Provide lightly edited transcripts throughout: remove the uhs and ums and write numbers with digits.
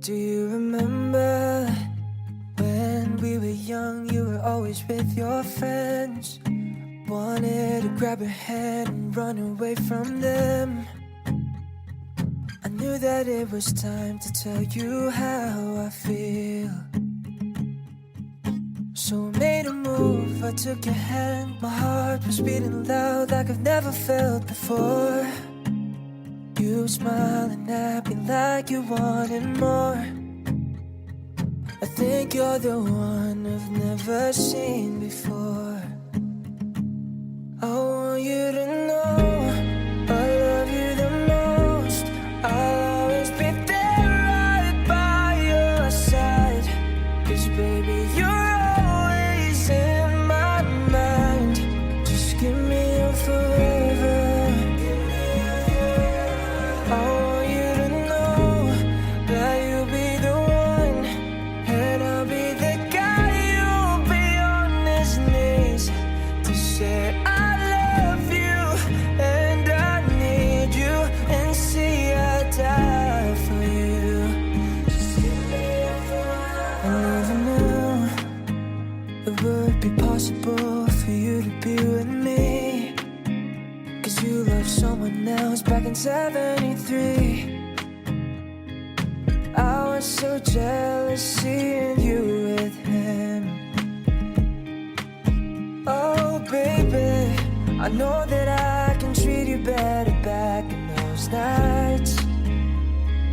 Do you remember when we were young, you were always with your friends? Wanted to grab your hand and run away from them. I knew that it was time to tell you how I feel. So I made a move, I took your hand. My heart was beating loud like I've never felt before. You smiling at me like you wanted more. I think you're the one I've never seen before. I want you to know I love you the most. I'll always be there right by your side. 'Cause baby, you're always in my mind. Just give me your forever. I want you to know that you'll be the one, and I'll be the guy. You'll be on his knees to say I love you and I need you, and see I die for you. I never knew it would be possible for you to be with me. 'Cause you loved someone else back in '73. I was so jealous seeing you with him. Oh baby, I know that I can treat you better back in those nights.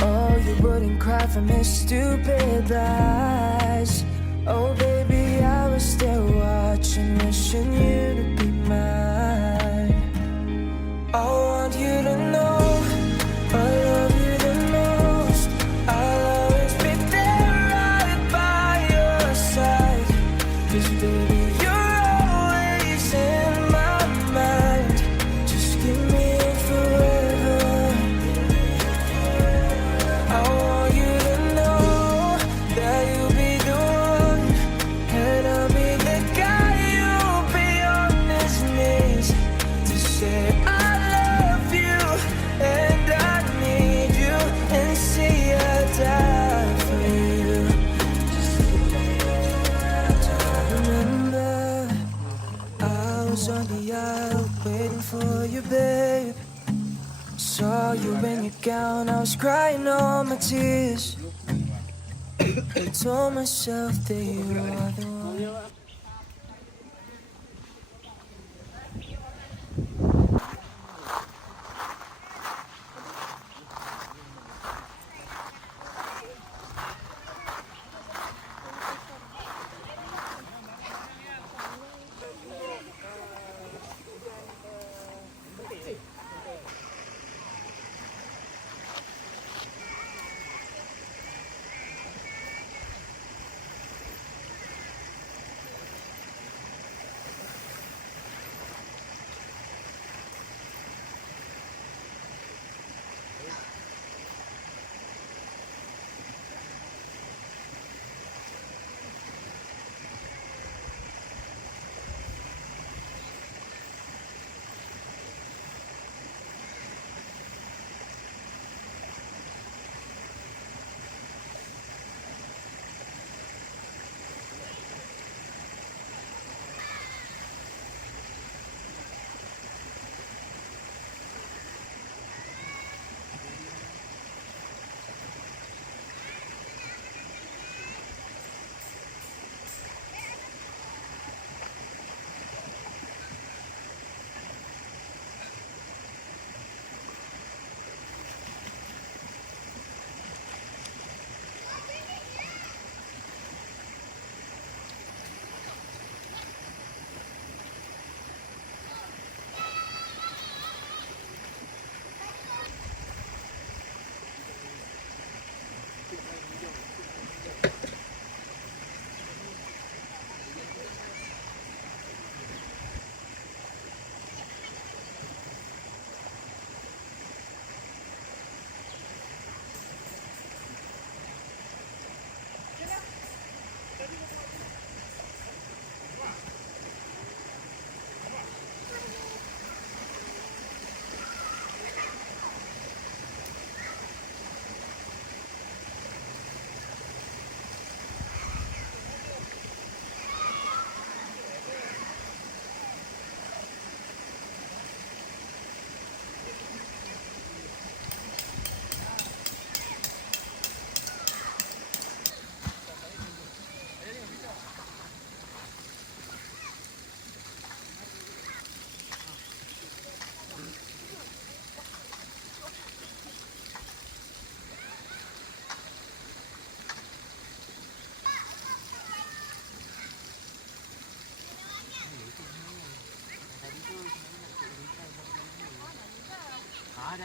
Oh, you wouldn't cry from his stupid lies. Oh baby, I was still watching, wishing you to be mine. I want you to know I love you the most. I'll always be there right by your side. 'Cause baby, you're always in my mind. Just give me it forever. I want you to know that you'll be the one, and I'll be the guy. You'll be on his knees to say I love you and I need you, and see I die for you. Remember, I was on the aisle waiting for you, babe. Saw you in your gown, I was crying all my tears. I told myself that you are the one.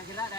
gerak.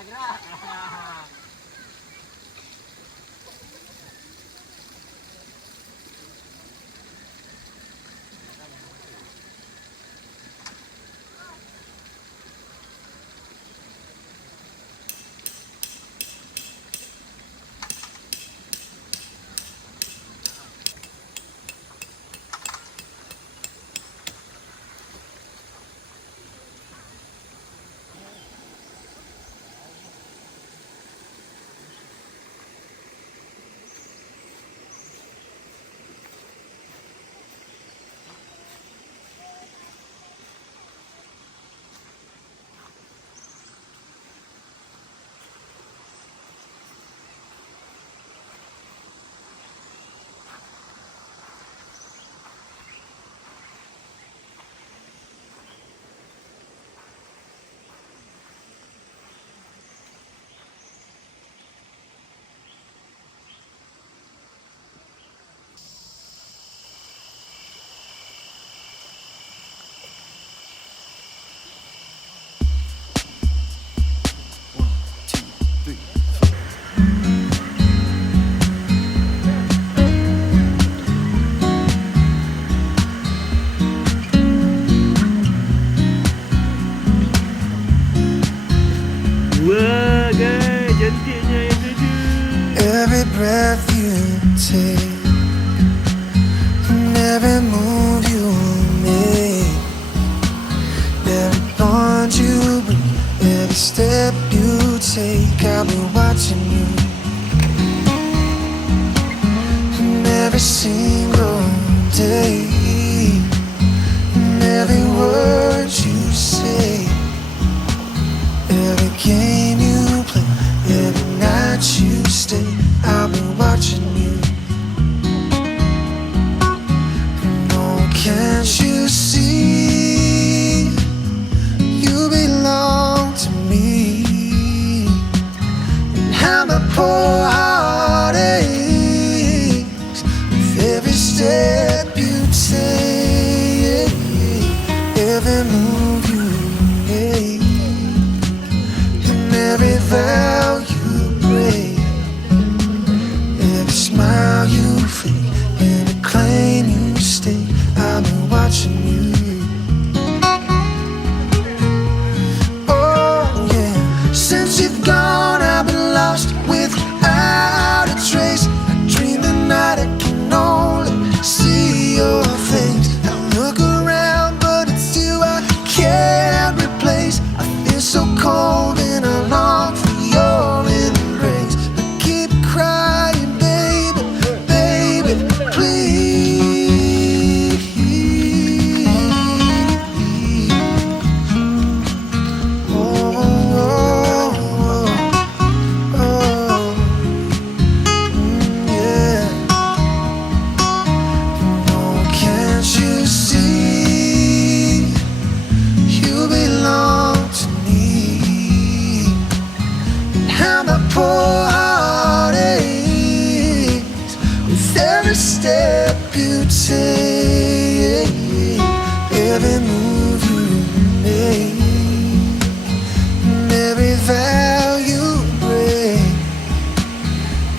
Every breath you take and every move you make, every bond you break, every step you take, I'll be watching you. And every single day, and every word you say, every game you play, every night you stay, I'll be watching you. No, can't you see? You belong to me. And how my poor heart aches with every step you take, every move you make, and every vow you break, every smile you fake, every claim you stake, I've been watching you. Oh yeah, since you've gone I've been lost without a trace. I dream the night I can only see your face. I look around but it's you I can't replace. I feel so cold and I long for your embrace. I keep crying, baby, baby, please. Oh, oh, oh, oh, yeah. No, can't you see? You belong to me. And how my poor heart aches with every step you take, every move you make, and every vow you break,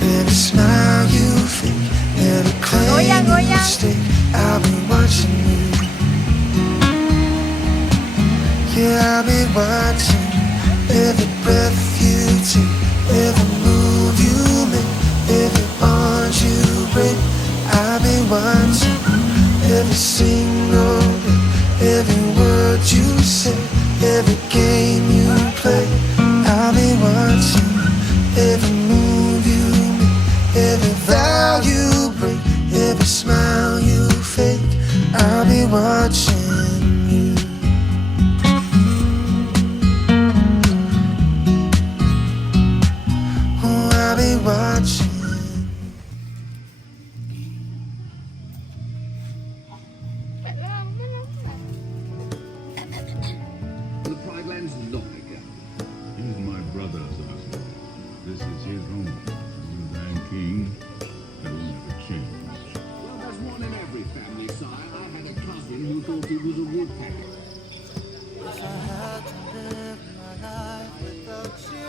every smile you fake, every claim you stake, I'll be watching you. Yeah, I'll be watching every breath you take, every move you make, every bond you break. I'll be watching every single day, every word you say, every game you play. I'll be watching every move you make, every vow you break, every smile you fake. I'll be watching you. Oh, I'll be watching. The Pride Land's long ago. He's my brother, Sebastian. This is his home. You than king, that will never change. Well, there's one in every family, sire. I had a cousin who thought he was a woodpecker. If I had to live my life without you,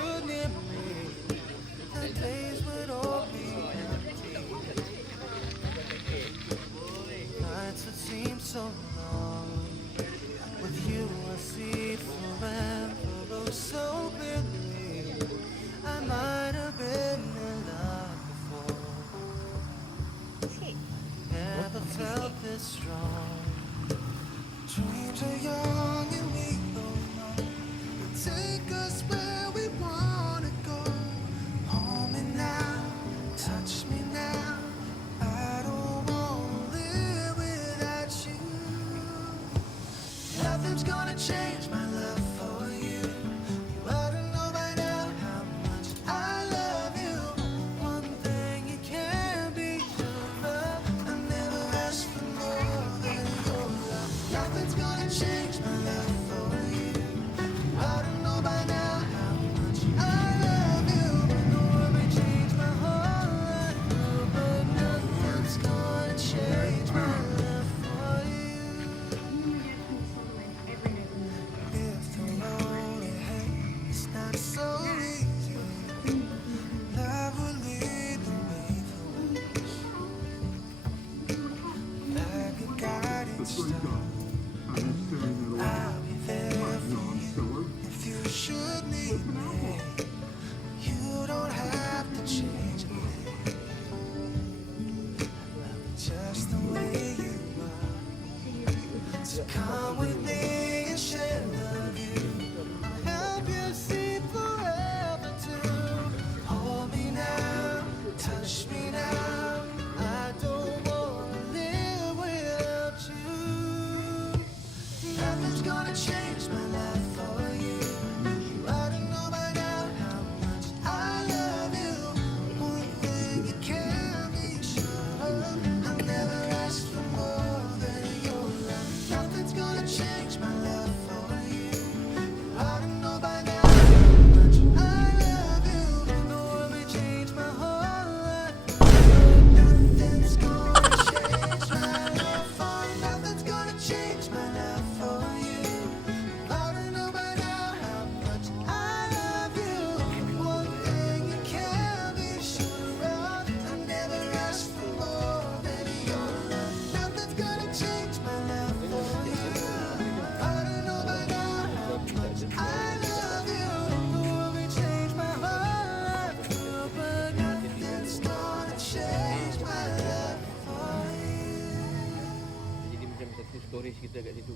base kita kat situ.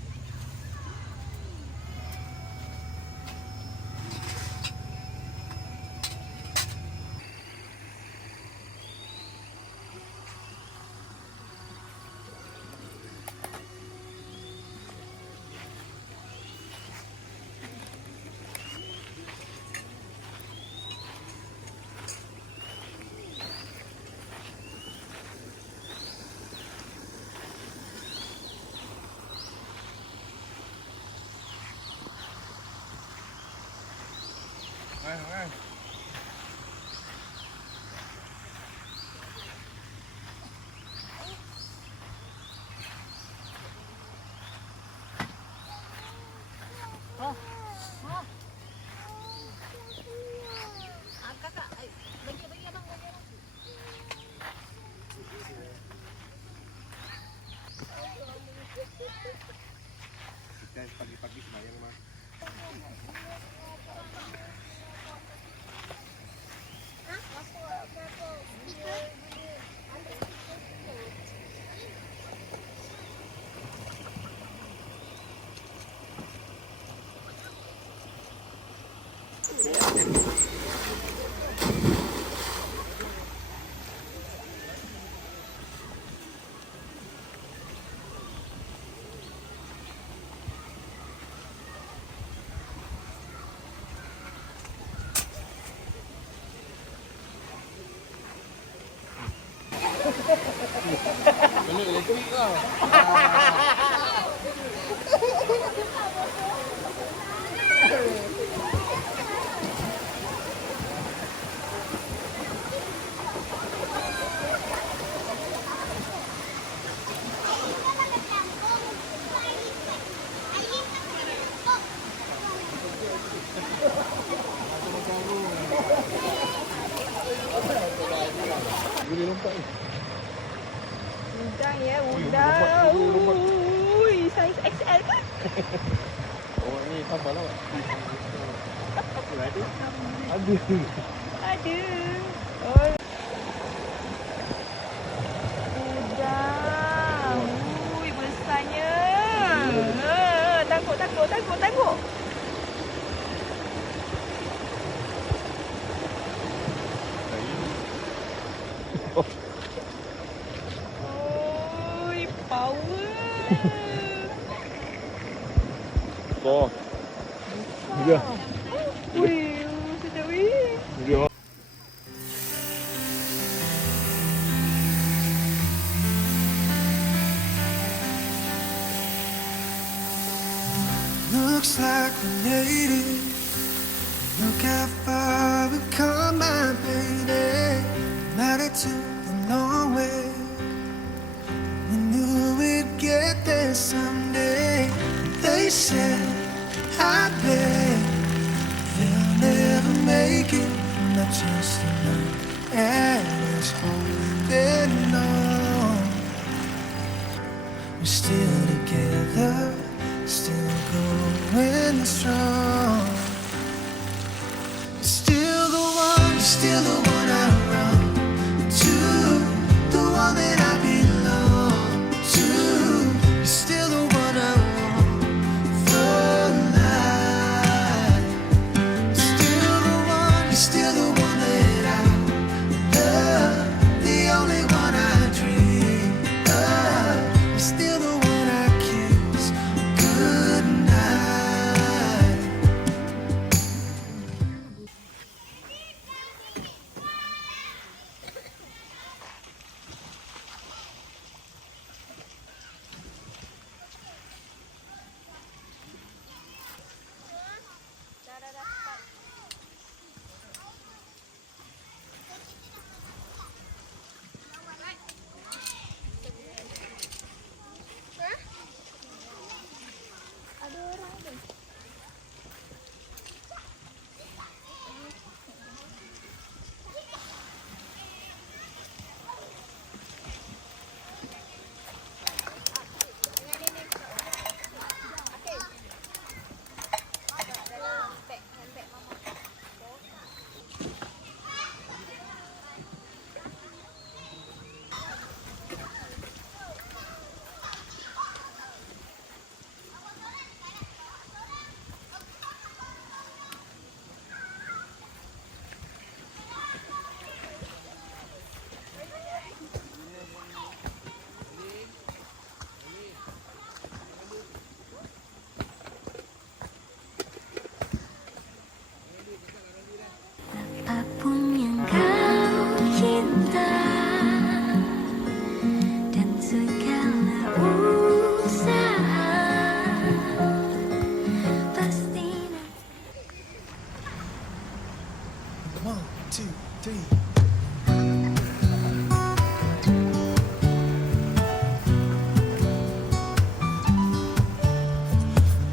Pagi-pagi semayang mah. Kena elektrik lah. Boleh lompat ni. Udang ya, udang. Ui, saiz XL kan? Oh ni tambah lah. Ada. Ada. Oh. Udang. Ui, besarnya. Tangguh. Ui, power. Oh. Dia. Ui, sedap weh. Dia. Looks like we made it. Look how far we've come, my baby. Made it to the long way. We knew we'd get there someday. They said, I bet they'll never make it. Not just enough and it's holding on. We're still together, still going strong. Still the one I run to, the one that I belong to. You're still the one I want for life. You're still the one that I love, the only one I dream of. You're still the one I kiss goodnight.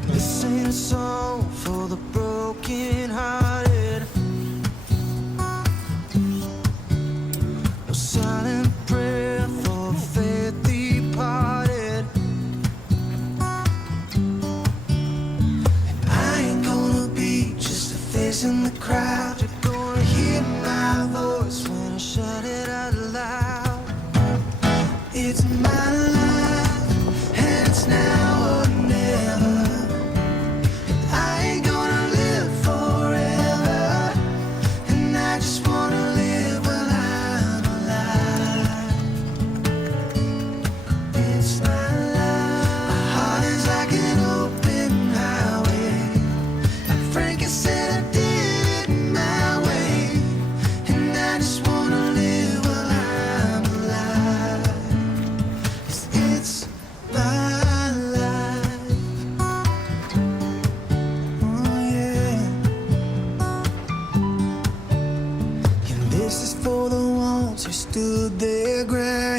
This ain't a song for the broken hearted. No silent prayer for faith departed. And I ain't gonna be just a face in the crowd. You're gonna hear my voice when I shout it out loud. It's my life, and it's now or never. I ain't gonna live forever, and I just wanna live while I'm alive. It's my life. My heart is like an open highway. Like Frankie said, I did it my way, and I just wanna live while I'm alive. 'Cause it's my life. Oh yeah. And this is for the ones who stood their ground.